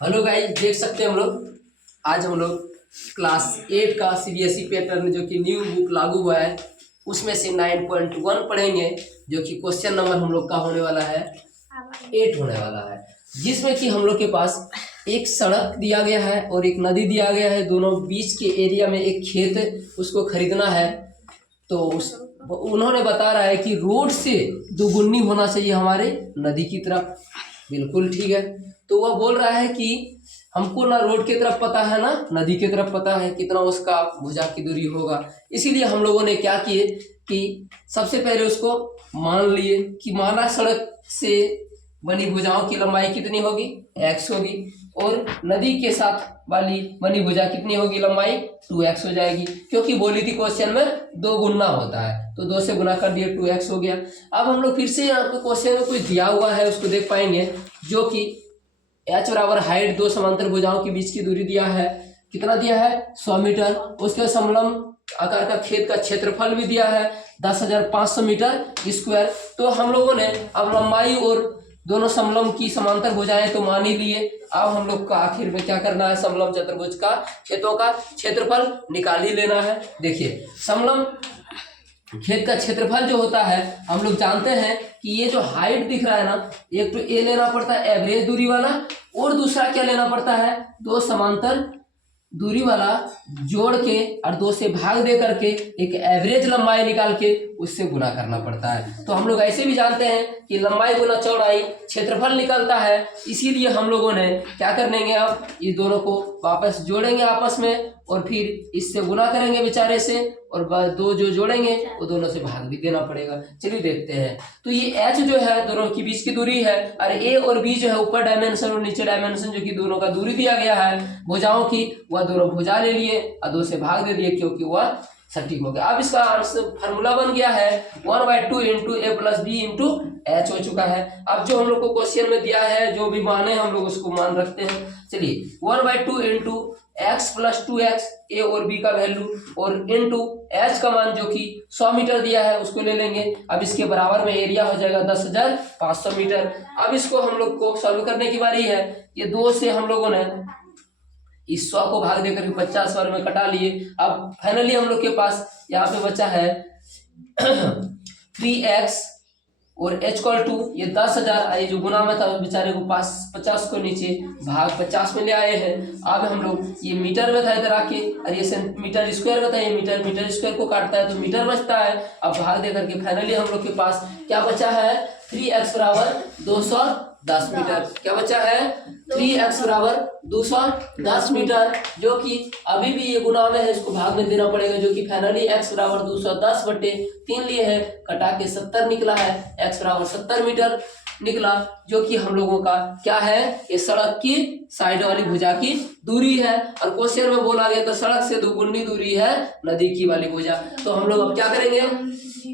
Hello guys, देख सकते हैं हम लोग आज हम लोग क्लास 8 का सीबीएसई पैटर्न जो कि न्यू बुक लागू हुआ है उसमें से 9.1 पढ़ेंगे, जो कि क्वेश्चन नंबर हम लोग का होने वाला है 8 होने वाला है, जिसमें कि हम लोग के पास एक सड़क दिया गया है और एक नदी दिया गया है। दोनों बीच के एरिया में एक खेत उसको खरीदना है। तो उन्होंने बता रहा है कि रोड से दोगुनी होना चाहिए हमारे नदी की तरफ। बिल्कुल ठीक है। तो वह बोल रहा है कि हमको ना रोड की तरफ पता है ना नदी की तरफ पता है कितना उसका भुजा की दूरी होगा। इसीलिए हम लोगों ने क्या किए कि सबसे पहले उसको मान लिए कि माना सड़क से बनी भुजाओं की लंबाई कितनी होगी, x होगी, और नदी के साथ वाली बनी भुजा कितनी होगी, लंबाई 2x हो जाएगी, क्योंकि बोली थी क्वेश्चन में 2 गुना होता है, तो 2 से गुना कर दिए 2x हो गया। अब हम लोग फिर से यहाँ पे क्वेश्चन में कुछ दिया हुआ है उसको देख पाएंगे, जो कि h बराबर हाइट दो समांतर भुजाओं के बीच की दूरी दिया है। कितना दिया है, 100 मीटर। उसके समलंब आकार का खेत का क्षेत्रफल भी दिया है 10,500 मीटर स्क्वायर। तो हम लोगों ने अब लंबाई और दोनों समलंब की समांतर भुजाएं तो मान ही लिए। अब हम लोग का आखिर में क्या करना है, समलंब चतुर्भुज का खेतों का क्षेत्रफल निकाल ही लेना है। देखिए, समलंब खेत का क्षेत्रफल जो होता है हम लोग जानते हैं कि ये जो हाइट दिख रहा है ना, एक तो ए लेना पड़ता है एवरेज दूरी वाला, और दूसरा क्या लेना पड़ता है, 2 समांतर दूरी वाला जोड़ के और 2 से भाग दे करके एक एवरेज लंबाई निकाल के उससे गुना करना पड़ता है। तो हम लोग ऐसे भी जानते हैं कि लंबाई गुना चौड़ाई क्षेत्रफल निकलता है। इसीलिए हम लोगों ने क्या करेंगे, अब ये दोनों को वापस जोड़ेंगे आपस में और फिर इससे गुना करेंगे बेचारे से, और दो जो जोड़ेंगे वो दोनों से भाग भी देना पड़ेगा। चलिए देखते हैं। तो ये h जो है दोनों के बीच की दूरी है, और a और b जो है ऊपर डायमेंशन और नीचे डायमेंशन जो कि दोनों का दूरी दिया गया है भुजाओं की, वह दोनों भुजा ले लिए और 2 से भाग दे दिए क्योंकि वह सटीक हो गया। अब इसका आंसर फार्मूला बन गया है 1/2 इंटू ए प्लस बी इंटू एच हो चुका है। अब जो हम लोग को क्वेश्चन में दिया है जो भी माने हम लोग उसको मान रखते हैं। चलिए, 1/2 इंटू x प्लस 2x ए और बी का वैल्यू और इनटू h का मान जो कि 100 मीटर दिया है उसको ले लेंगे। अब इसके बराबर में एरिया हो जाएगा 10,500 मीटर। अब इसको हम लोग को सॉल्व करने की बारी है। ये 2 से हम लोगों ने इस 100 को भाग देकर 50 बार में कटा लिए। अब फाइनली हम लोग के पास यहाँ पे बचा है 3x और h ये 10,000, ये जो गुना में था उस बेचारे को पास 50 को नीचे भाग 50 में ले आए हैं। अब हम लोग ये मीटर में था इधर आके, और ये मीटर स्क्वायर में था, ये मीटर स्क्वायर को काटता है तो मीटर बचता है। अब भाग दे करके फाइनली हम लोग के पास क्या बचा है, 3x बराबर 210 मीटर। क्या बचा है, 3x बराबर 210 मीटर, जो कि अभी भी ये गुना में है, इसको भाग में देना पड़ेगा, जो कि फाइनली x बराबर 210/3 लिए है, कटा के 70 निकला है, x बराबर 70 मीटर निकला, जो कि हम लोगों का क्या है, ये सड़क की साइड वाली भुजा की दूरी है। और क्वेश्चन में बोला गया तो सड़क से दोगुनी दूरी है नदी की वाली भुजा। तो हम लोग अब क्या करेंगे,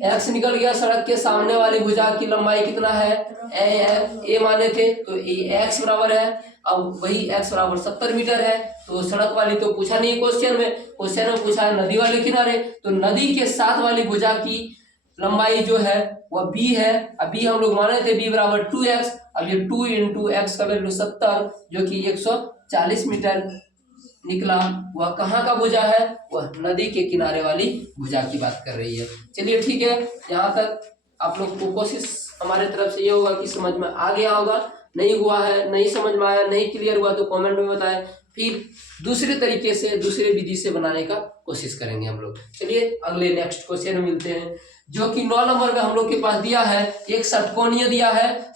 x निकल गया, सड़क के सामने वाली भुजा की लंबाई कितना है, ए माने थे तो x बराबर है, अब वही x बराबर 70 मीटर है। तो सड़क वाली तो पूछा नहीं क्वेश्चन में पूछा है नदी वाले किनारे, तो नदी के साथ वाली भुजा की लंबाई जो है वह b है। अब b हम लोग माने थे b बराबर 2x, अब ये 2 इंटू एक्स का वैल्यू 70 जो कि 140 मीटर निकला। वह कहाँ का भुजा है, वह नदी के किनारे वाली भुजा की बात कर रही है। चलिए ठीक है, यहाँ तक आप लोग को कोशिश हमारे तरफ से ये होगा कि समझ में आ गया होगा। नहीं हुआ है, नहीं समझ में आया, नहीं क्लियर हुआ तो कमेंट में बताएं, फिर दूसरे तरीके से दूसरे विधि से बनाने का कोशिश करेंगे हम लोग। चलिए अगले नेक्स्ट क्वेश्चन में मिलते हैं, जो कि 9 नंबर में हम लोग के पास दिया है एक षटकोणीय दिया है।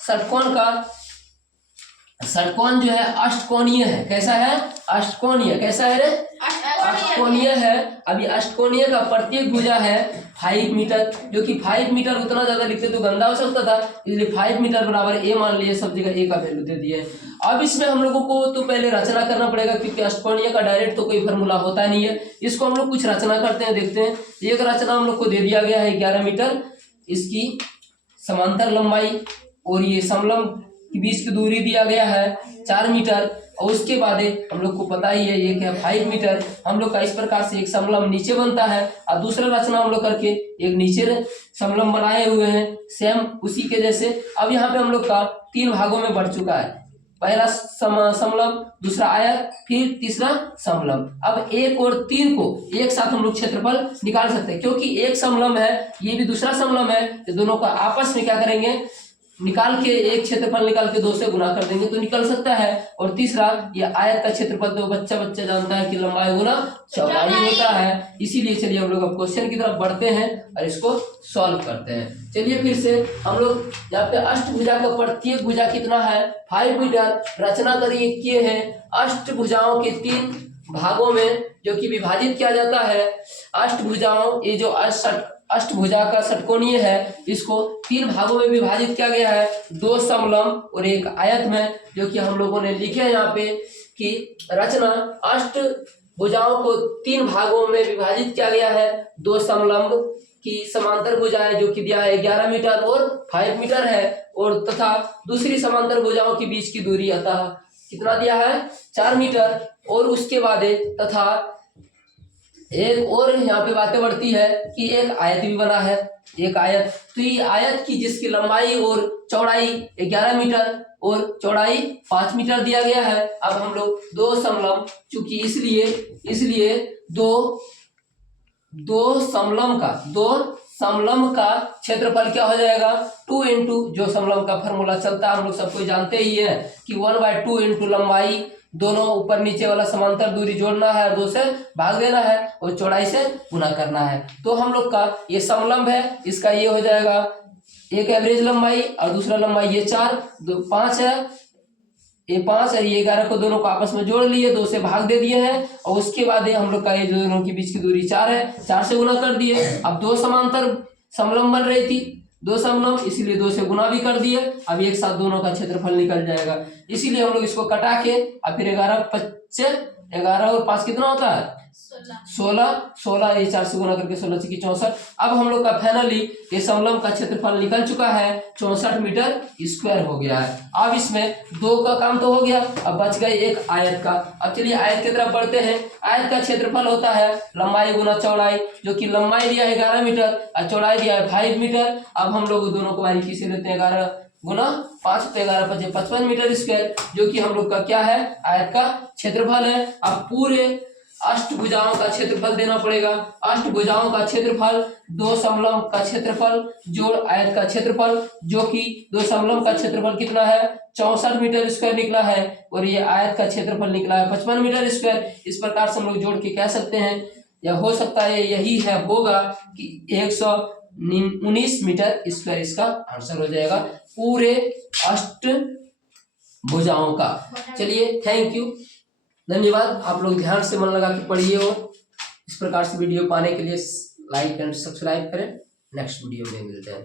षटकोण जो है अष्टकोणीय है। कैसा है, अष्टकोणीय। कैसा है रे, अष्टकोणीय है। अभी अष्टकोणीय का प्रत्येक भुजा है 5 मीटर, जो कि 5 मीटर उतना ज्यादा लिखते तो गंदा हो सकता था, इसलिए 5 मीटर बराबर ए मान लिए, सब जगह ए का वैल्यू दे दिए। अब इसमें हम लोगों को तो पहले रचना करना पड़ेगा, क्योंकि अष्टकोणीय का डायरेक्ट तो कोई फॉर्मूला होता नहीं है। इसको हम लोग कुछ रचना करते हैं, देखते हैं। एक रचना हम लोग को दे दिया गया है 11 मीटर, इसकी समांतर लंबाई, और ये समलंब के बीच की दूरी दिया गया है 4 मीटर, और उसके बाद हम लोग को पता ही है ये क्या 5 मीटर। हम लोग का इस प्रकार से एक समलंब नीचे बनता है, और दूसरा रचना हम लोग करके एक नीचे समलंब बनाए हुए हैं सेम उसी के जैसे। अब यहाँ पे हम लोग का 3 भागों में बढ़ चुका है, पहला समलंब, दूसरा आयत, फिर तीसरा समलंब। अब 1 और 3 को एक साथ हम लोग क्षेत्रफल निकाल सकते हैं, क्योंकि एक समलंब है, ये भी दूसरा समलंब है, तो दोनों का आपस में क्या करेंगे, निकाल के एक क्षेत्रफल निकाल के 2 से गुना कर देंगे तो निकल सकता है। और तीसरा, ये आयत का क्षेत्रफल तो बच्चा जानता है कि लंबाई गुना चौड़ाई होता है। इसीलिए चलिए हम लोग अब क्वेश्चन की तरफ बढ़ते हैं और इसको सॉल्व करते हैं। चलिए फिर से हम लोग यहाँ पे अष्टभुजा का प्रत्येक भुजा कितना है, 5 मीटर। रचना करिए किए हैं अष्टभुजाओं के 3 भागों में जो कि विभाजित किया जाता है। अष्टभुजाओं, ये जो अष्टभुजा का षटकोणीय है, इसको 3 भागों में विभाजित किया गया है, 2 समलंब और 1 आयत में, जो कि हम लोगों ने लिखे हैं यहाँ पे कि रचना अष्टभुजाओं को 3 भागों में विभाजित किया गया है। 2 समलंब की समांतर भुजाएं जो कि दिया है 11 मीटर और 5 मीटर है, और तथा दूसरी समांतर भुजाओं के बीच की दूरी अतः कितना दिया है, 4 मीटर। और उसके बाद तथा एक और यहाँ पे बातें बढ़ती है कि एक आयत भी बना है, एक आयत। तो ये आयत की जिसकी लंबाई और चौड़ाई 11 मीटर और चौड़ाई 5 मीटर दिया गया है। अब हम लोग 2 समलंब, चूंकि इसलिए दो समलंब का क्षेत्रफल क्या हो जाएगा, 2 इंटू, जो समलंब का फॉर्मूला चलता है हम लोग सबको जानते ही है कि 1/2 इंटू लंबाई, दोनों ऊपर नीचे वाला समांतर दूरी जोड़ना है, 2 से भाग देना है और चौड़ाई से गुना करना है। तो हम लोग का ये समलंब है, इसका ये हो जाएगा एक एवरेज लंबाई और दूसरा लंबाई ये 4, 5 है, ये 5 है, ये 11 को दोनों को आपस में जोड़ लिए, 2 से भाग दे दिए हैं। और उसके बाद हम लोग का ये दोनों के बीच की दूरी 4 है, 4 से गुना कर दिए। अब 2 समांतर समलंब बन रही थी, 2 समलंब, इसीलिए 2 से गुना भी कर दिए। अब एक साथ दोनों का क्षेत्रफल निकल जाएगा, इसीलिए हम लोग इसको कटा के अब फिर 11 और 5 कितना होता है, 16, ये 4 से गुना करके 16 की 64। अब हम लोग का फाइनली ये समलंब का क्षेत्रफल निकल चुका है, 64 मीटर स्क्वायर हो गया है। अब इसमें 2 का काम तो हो गया, अब बच गए एक आयत का। अब चलिए आयत की तरफ बढ़ते हैं। आयत का क्षेत्रफल होता है लंबाई गुना चौड़ाई, जो कि लंबाई दिया है 11 मीटर और चौड़ाई दिया है 5 मीटर। अब हम लोग दोनों को बारीकी से लेते हैं, 11 गुना 5 पे 11 5 55 मीटर स्क्वायर, जो कि हम लोग का क्या है, आयत का क्षेत्रफल है। अब पूरे अष्टभुजाओं का क्षेत्रफल देना पड़ेगा। अष्टभुजाओं का क्षेत्रफल 2 समलंब का क्षेत्रफल जोड़ आयत का क्षेत्रफल, जो कि 2 समलंब का क्षेत्रफल कितना है, 64 मीटर स्क्वायर निकला है, और ये आयत का क्षेत्रफल निकला है 55 मीटर स्क्वायर। इस प्रकार से हम लोग जोड़ के कह सकते हैं, या हो सकता है यही है, होगा कि 119 मीटर स्क्वायर इसका आंसर हो जाएगा पूरे अष्टभुजाओं का। चलिए, थैंक यू, धन्यवाद। आप लोग ध्यान से मन लगा के पढ़िए और इस प्रकार से वीडियो पाने के लिए लाइक एंड सब्सक्राइब करें। नेक्स्ट वीडियो में मिलते हैं।